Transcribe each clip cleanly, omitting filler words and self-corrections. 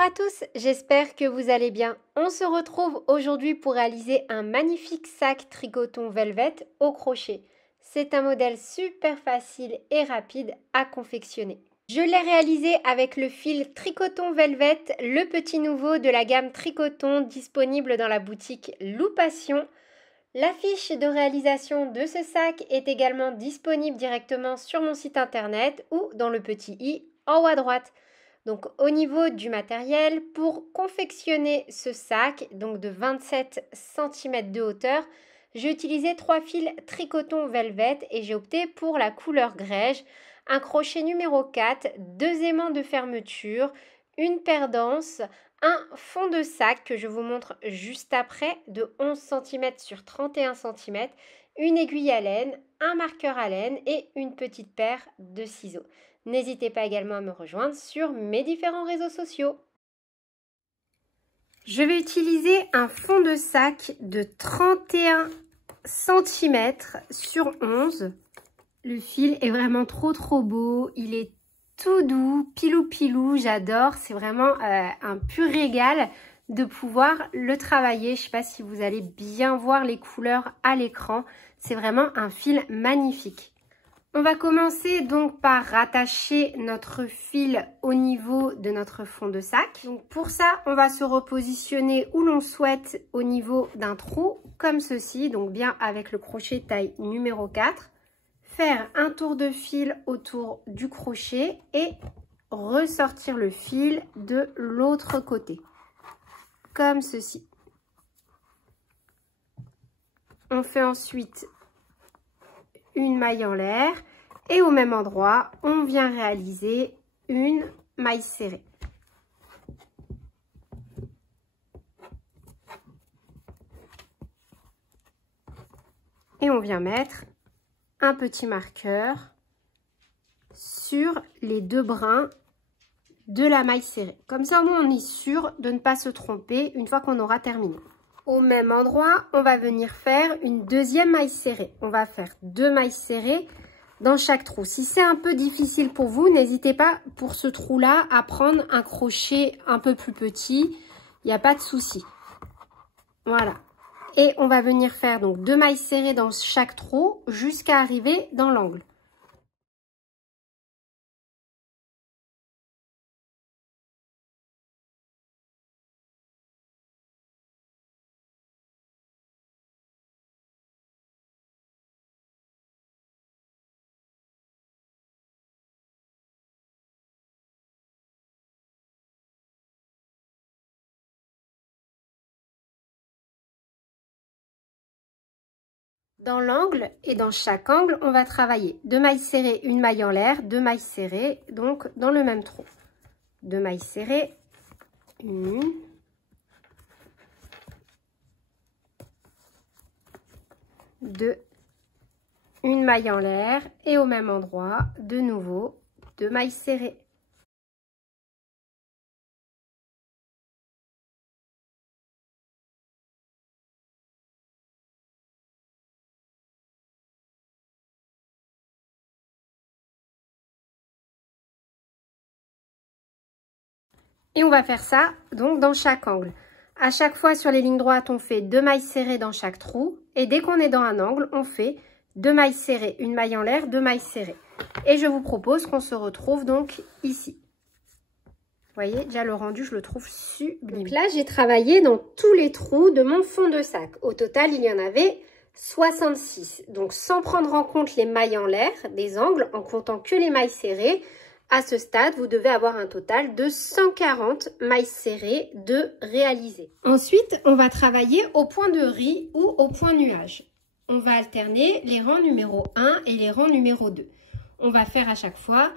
à tous, j'espère que vous allez bien. On se retrouve aujourd'hui pour réaliser un magnifique sac tricoton velvet au crochet. C'est un modèle super facile et rapide à confectionner. Je l'ai réalisé avec le fil tricoton velvet, le petit nouveau de la gamme tricoton disponible dans la boutique Loupation. La fiche de réalisation de ce sac est également disponible directement sur mon site internet ou dans le petit i en haut à droite. Donc au niveau du matériel, pour confectionner ce sac, donc de 27 cm de hauteur, j'ai utilisé 3 fils tricoton velvet et j'ai opté pour la couleur grège, un crochet numéro 4, 2 aimants de fermeture, une paire d'anses, un fond de sac que je vous montre juste après de 11 cm sur 31 cm, une aiguille à laine, un marqueur à laine et une petite paire de ciseaux. N'hésitez pas également à me rejoindre sur mes différents réseaux sociaux. Je vais utiliser un fond de sac de 31 cm sur 11. Le fil est vraiment trop beau, il est tout doux, pilou, j'adore. C'est vraiment un pur régal de pouvoir le travailler. Je ne sais pas si vous allez bien voir les couleurs à l'écran. C'est vraiment un fil magnifique. On va commencer donc par rattacher notre fil au niveau de notre fond de sac. Donc pour ça, on va se repositionner où l'on souhaite au niveau d'un trou, comme ceci, donc bien avec le crochet taille numéro 4. Faire un tour de fil autour du crochet et ressortir le fil de l'autre côté, comme ceci. On fait ensuite une maille en l'air et au même endroit on vient réaliser une maille serrée. Et on vient mettre un petit marqueur sur les deux brins de la maille serrée. Comme ça au moins on est sûr de ne pas se tromper une fois qu'on aura terminé. Au même endroit, on va venir faire une deuxième maille serrée. On va faire 2 mailles serrées dans chaque trou. Si c'est un peu difficile pour vous, n'hésitez pas pour ce trou-là à prendre un crochet un peu plus petit. Il n'y a pas de souci. Voilà. Et on va venir faire donc 2 mailles serrées dans chaque trou jusqu'à arriver dans l'angle. Dans l'angle et dans chaque angle, on va travailler 2 mailles serrées, une maille en l'air, 2 mailles serrées, donc dans le même trou. 2 mailles serrées, 1, 2, une maille en l'air et au même endroit, de nouveau, 2 mailles serrées. Et on va faire ça donc dans chaque angle. À chaque fois sur les lignes droites, on fait 2 mailles serrées dans chaque trou. Et dès qu'on est dans un angle, on fait 2 mailles serrées, une maille en l'air, 2 mailles serrées. Et je vous propose qu'on se retrouve donc ici. Vous voyez, déjà le rendu, je le trouve sublime. Donc là, j'ai travaillé dans tous les trous de mon fond de sac. Au total, il y en avait 66. Donc sans prendre en compte les mailles en l'air, des angles, en comptant que les mailles serrées, à ce stade, vous devez avoir un total de 140 mailles serrées de réalisées. Ensuite, on va travailler au point de riz ou au point nuage. On va alterner les rangs numéro 1 et les rangs numéro 2. On va faire à chaque fois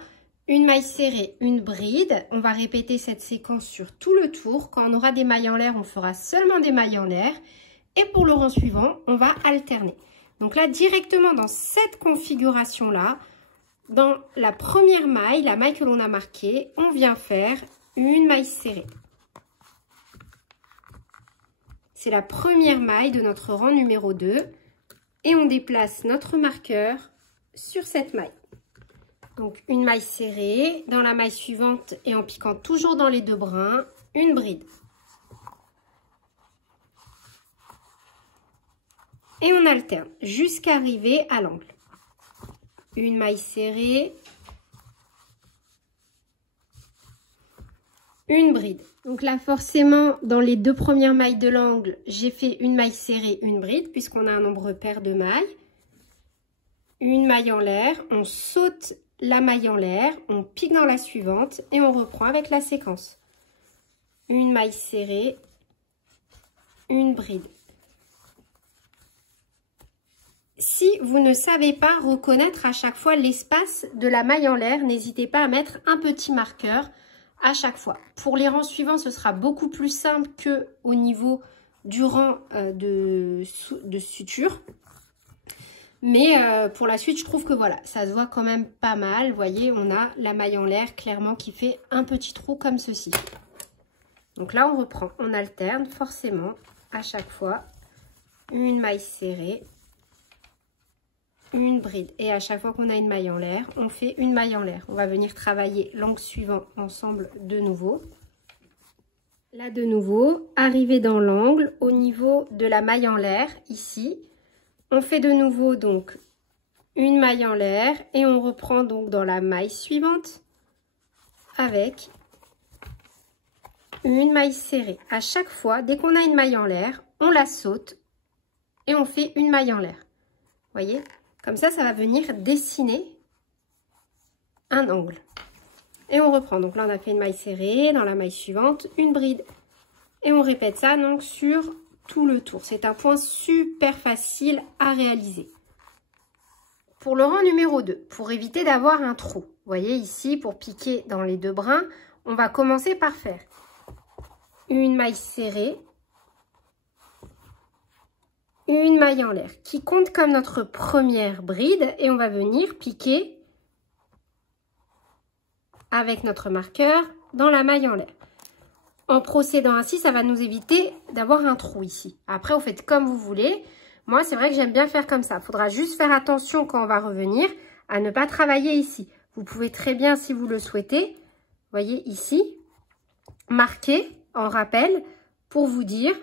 une maille serrée, une bride. On va répéter cette séquence sur tout le tour. Quand on aura des mailles en l'air, on fera seulement des mailles en l'air. Et pour le rang suivant, on va alterner. Donc là, directement dans cette configuration-là, dans la première maille, la maille que l'on a marquée, on vient faire une maille serrée. C'est la première maille de notre rang numéro 2 et on déplace notre marqueur sur cette maille. Donc une maille serrée, dans la maille suivante et en piquant toujours dans les deux brins, une bride. Et on alterne jusqu'à arriver à l'angle. Une maille serrée, une bride. Donc là, forcément, dans les deux premières mailles de l'angle, j'ai fait une maille serrée, une bride, puisqu'on a un nombre pair de mailles. Une maille en l'air, on saute la maille en l'air, on pique dans la suivante et on reprend avec la séquence. Une maille serrée, une bride. Si vous ne savez pas reconnaître à chaque fois l'espace de la maille en l'air, n'hésitez pas à mettre un petit marqueur à chaque fois. Pour les rangs suivants, ce sera beaucoup plus simple qu'au niveau du rang de suture. Mais pour la suite, je trouve que voilà, ça se voit quand même pas mal. Vous voyez, on a la maille en l'air clairement qui fait un petit trou comme ceci. Donc là, on reprend, on alterne forcément à chaque fois une maille serrée, une bride. Et à chaque fois qu'on a une maille en l'air, on fait une maille en l'air. On va venir travailler l'angle suivant ensemble de nouveau. Là, de nouveau, arriver dans l'angle au niveau de la maille en l'air, ici. On fait de nouveau donc une maille en l'air et on reprend donc dans la maille suivante avec une maille serrée. À chaque fois, dès qu'on a une maille en l'air, on la saute et on fait une maille en l'air. Vous voyez? Comme ça, ça va venir dessiner un angle. Et on reprend. Donc là, on a fait une maille serrée. Dans la maille suivante, une bride. Et on répète ça donc sur tout le tour. C'est un point super facile à réaliser. Pour le rang numéro 2, pour éviter d'avoir un trou, vous voyez ici, pour piquer dans les deux brins, on va commencer par faire une maille serrée, une maille en l'air qui compte comme notre première bride et on va venir piquer avec notre marqueur dans la maille en l'air. En procédant ainsi, ça va nous éviter d'avoir un trou ici. Après, vous faites comme vous voulez. Moi, c'est vrai que j'aime bien faire comme ça. Il faudra juste faire attention quand on va revenir à ne pas travailler ici. Vous pouvez très bien, si vous le souhaitez, vous voyez ici, marquer en rappel pour vous dire,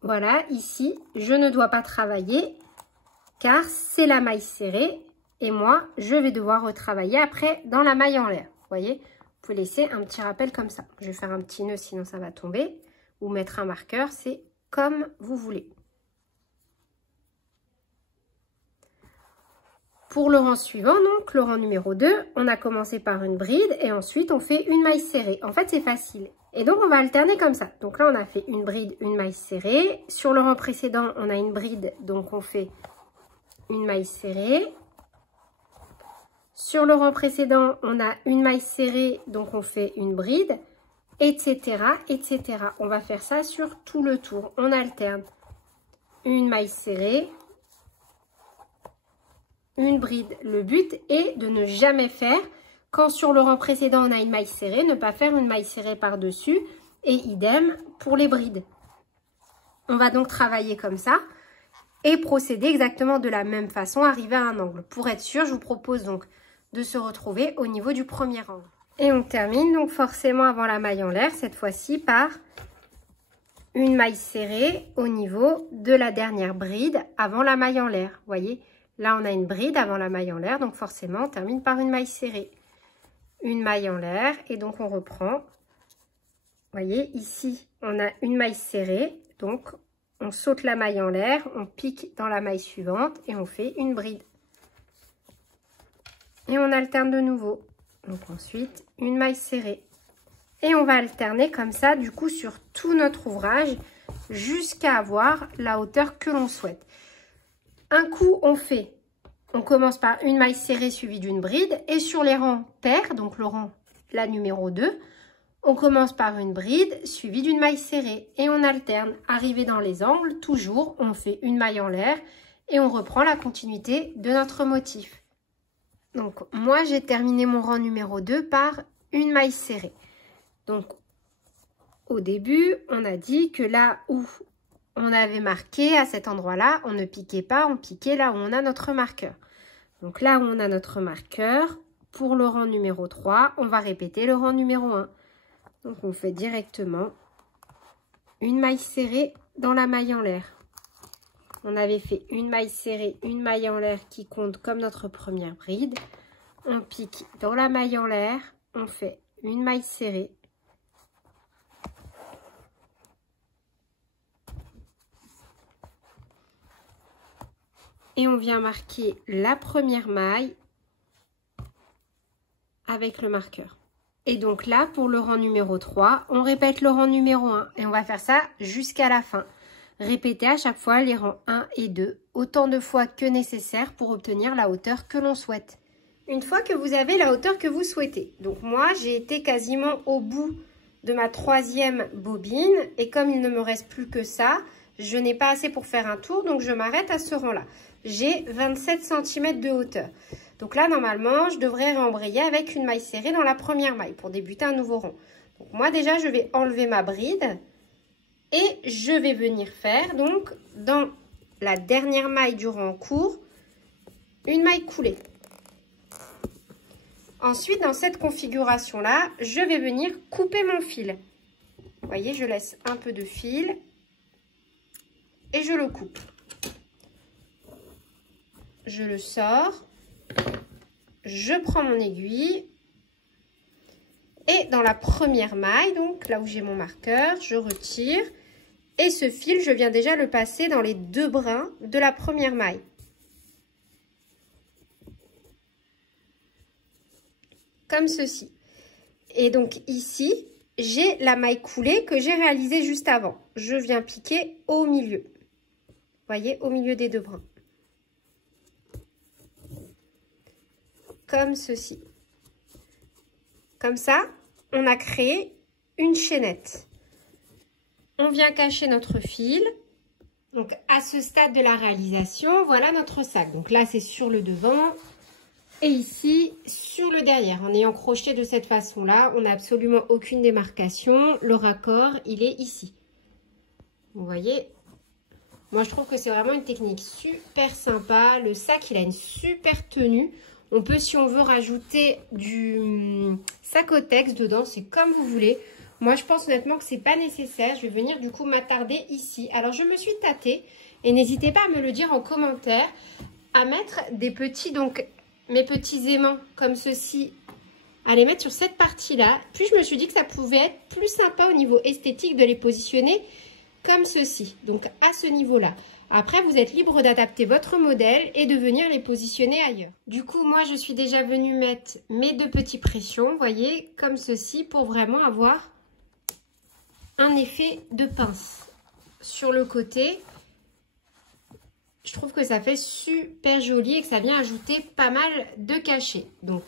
voilà, ici, je ne dois pas travailler car c'est la maille serrée et moi, je vais devoir retravailler après dans la maille en l'air. Vous voyez, vous pouvez laisser un petit rappel comme ça. Je vais faire un petit nœud, sinon ça va tomber. Ou mettre un marqueur, c'est comme vous voulez. Pour le rang suivant, donc le rang numéro 2, on a commencé par une bride et ensuite on fait une maille serrée. En fait, c'est facile. Et donc, on va alterner comme ça. Donc là, on a fait une bride, une maille serrée. Sur le rang précédent, on a une bride, donc on fait une maille serrée. Sur le rang précédent, on a une maille serrée, donc on fait une bride, etc., etc. On va faire ça sur tout le tour. On alterne une maille serrée, une bride. Le but est de ne jamais faire, quand sur le rang précédent, on a une maille serrée, ne pas faire une maille serrée par-dessus. Et idem pour les brides. On va donc travailler comme ça et procéder exactement de la même façon, arriver à un angle. Pour être sûr, je vous propose donc de se retrouver au niveau du premier angle. Et on termine donc forcément avant la maille en l'air, cette fois-ci par une maille serrée au niveau de la dernière bride avant la maille en l'air. Vous voyez, là on a une bride avant la maille en l'air, donc forcément on termine par une maille serrée. Une maille en l'air et donc on reprend. Vous voyez, ici on a une maille serrée, donc on saute la maille en l'air, on pique dans la maille suivante et on fait une bride. Et on alterne de nouveau. Donc ensuite, une maille serrée. Et on va alterner comme ça, du coup, sur tout notre ouvrage, jusqu'à avoir la hauteur que l'on souhaite. Un coup, on commence par une maille serrée suivie d'une bride. Et sur les rangs pairs, donc le rang, la numéro 2, on commence par une bride suivie d'une maille serrée. Et on alterne. Arrivé dans les angles, toujours, on fait une maille en l'air et on reprend la continuité de notre motif. Donc, moi, j'ai terminé mon rang numéro 2 par une maille serrée. Donc, au début, on a dit que là où on avait marqué, à cet endroit-là, on ne piquait pas, on piquait là où on a notre marqueur. Donc, là où on a notre marqueur, pour le rang numéro 3, on va répéter le rang numéro 1. Donc on fait directement une maille serrée dans la maille en l'air. On avait fait une maille serrée, une maille en l'air qui compte comme notre première bride. On pique dans la maille en l'air, on fait une maille serrée. Et on vient marquer la première maille avec le marqueur. Et donc là, pour le rang numéro 3, on répète le rang numéro 1. Et on va faire ça jusqu'à la fin. Répétez à chaque fois les rangs 1 et 2, autant de fois que nécessaire pour obtenir la hauteur que l'on souhaite. Une fois que vous avez la hauteur que vous souhaitez, donc moi j'ai été quasiment au bout de ma 3e bobine et comme il ne me reste plus que ça, je n'ai pas assez pour faire un tour, donc je m'arrête à ce rang-là. J'ai 27 cm de hauteur. Donc là, normalement, je devrais rembrayer avec une maille serrée dans la première maille pour débuter un nouveau rang. Donc moi déjà, je vais enlever ma bride et je vais venir faire donc dans la dernière maille du rang court, une maille coulée. Ensuite, dans cette configuration-là, je vais venir couper mon fil. Vous voyez, je laisse un peu de fil et je le coupe. Je le sors, je prends mon aiguille et dans la première maille, donc là où j'ai mon marqueur, je retire et ce fil, je viens déjà le passer dans les 2 brins de la première maille. Comme ceci. Et donc ici, j'ai la maille coulée que j'ai réalisée juste avant. Je viens piquer au milieu. Vous voyez, au milieu des 2 brins. Comme ceci. Comme ça, on a créé une chaînette. On vient cacher notre fil. Donc à ce stade de la réalisation, voilà notre sac. Donc là, c'est sur le devant. Et ici, sur le derrière, en ayant crocheté de cette façon-là, on n'a absolument aucune démarcation. Le raccord, il est ici. Vous voyez, moi je trouve que c'est vraiment une technique super sympa. Le sac, il a une super tenue. On peut, si on veut, rajouter du sacotex dedans, c'est comme vous voulez. Moi, je pense honnêtement que c'est pas nécessaire. Je vais venir du coup m'attarder ici. Alors, je me suis tâtée et n'hésitez pas à me le dire en commentaire, à mettre des petits, donc mes petits aimants comme ceci, à les mettre sur cette partie-là. Puis, je me suis dit que ça pouvait être plus sympa au niveau esthétique de les positionner comme ceci, donc à ce niveau-là. Après, vous êtes libre d'adapter votre modèle et de venir les positionner ailleurs. Du coup, moi, je suis déjà venue mettre mes 2 petits pressions, vous voyez, comme ceci, pour vraiment avoir un effet de pince. Sur le côté, je trouve que ça fait super joli et que ça vient ajouter pas mal de cachet. Donc,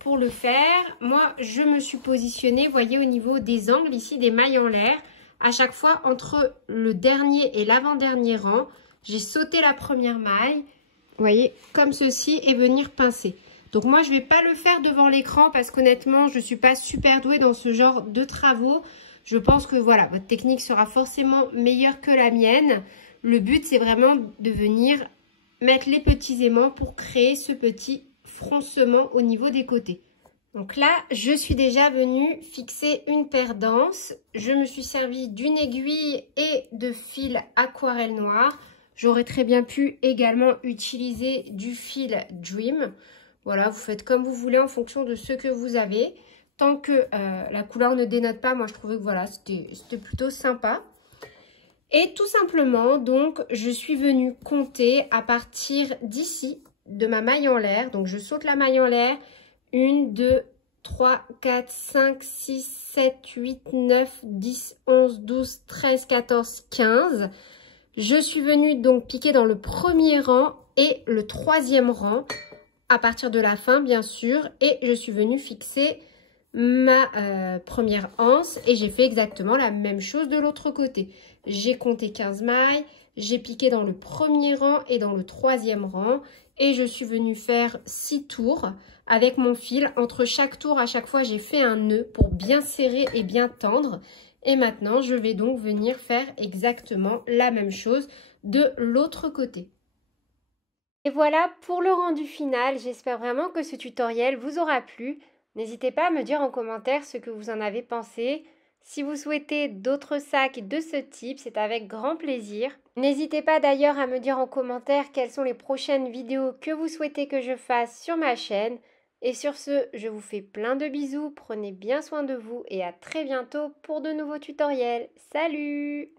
pour le faire, moi, je me suis positionnée, vous voyez, au niveau des angles, ici, des mailles en l'air. À chaque fois, entre le dernier et l'avant-dernier rang, j'ai sauté la première maille, vous voyez, comme ceci, et venir pincer. Donc moi, je ne vais pas le faire devant l'écran parce qu'honnêtement, je ne suis pas super douée dans ce genre de travaux. Je pense que voilà, votre technique sera forcément meilleure que la mienne. Le but, c'est vraiment de venir mettre les petits aimants pour créer ce petit froncement au niveau des côtés. Donc là, je suis déjà venue fixer une paire d'anses. Je me suis servi d'une aiguille et de fil aquarelle noir. J'aurais très bien pu également utiliser du fil Dream. Voilà, vous faites comme vous voulez en fonction de ce que vous avez. Tant que la couleur ne dénote pas, moi je trouvais que voilà, c'était plutôt sympa. Et tout simplement, donc, je suis venue compter à partir d'ici, de ma maille en l'air. Donc, je saute la maille en l'air. 1, 2, 3, 4, 5, 6, 7, 8, 9, 10, 11, 12, 13, 14, 15. Je suis venue donc piquer dans le premier rang et le 3e rang à partir de la fin, bien sûr. Et je suis venue fixer ma première anse et j'ai fait exactement la même chose de l'autre côté. J'ai compté 15 mailles, j'ai piqué dans le premier rang et dans le 3e rang et je suis venue faire 6 tours avec mon fil. Entre chaque tour, à chaque fois, j'ai fait un nœud pour bien serrer et bien tendre. Et maintenant, je vais donc venir faire exactement la même chose de l'autre côté. Et voilà pour le rendu final. J'espère vraiment que ce tutoriel vous aura plu. N'hésitez pas à me dire en commentaire ce que vous en avez pensé. Si vous souhaitez d'autres sacs de ce type, c'est avec grand plaisir. N'hésitez pas d'ailleurs à me dire en commentaire quelles sont les prochaines vidéos que vous souhaitez que je fasse sur ma chaîne. Et sur ce, je vous fais plein de bisous, prenez bien soin de vous et à très bientôt pour de nouveaux tutoriels. Salut!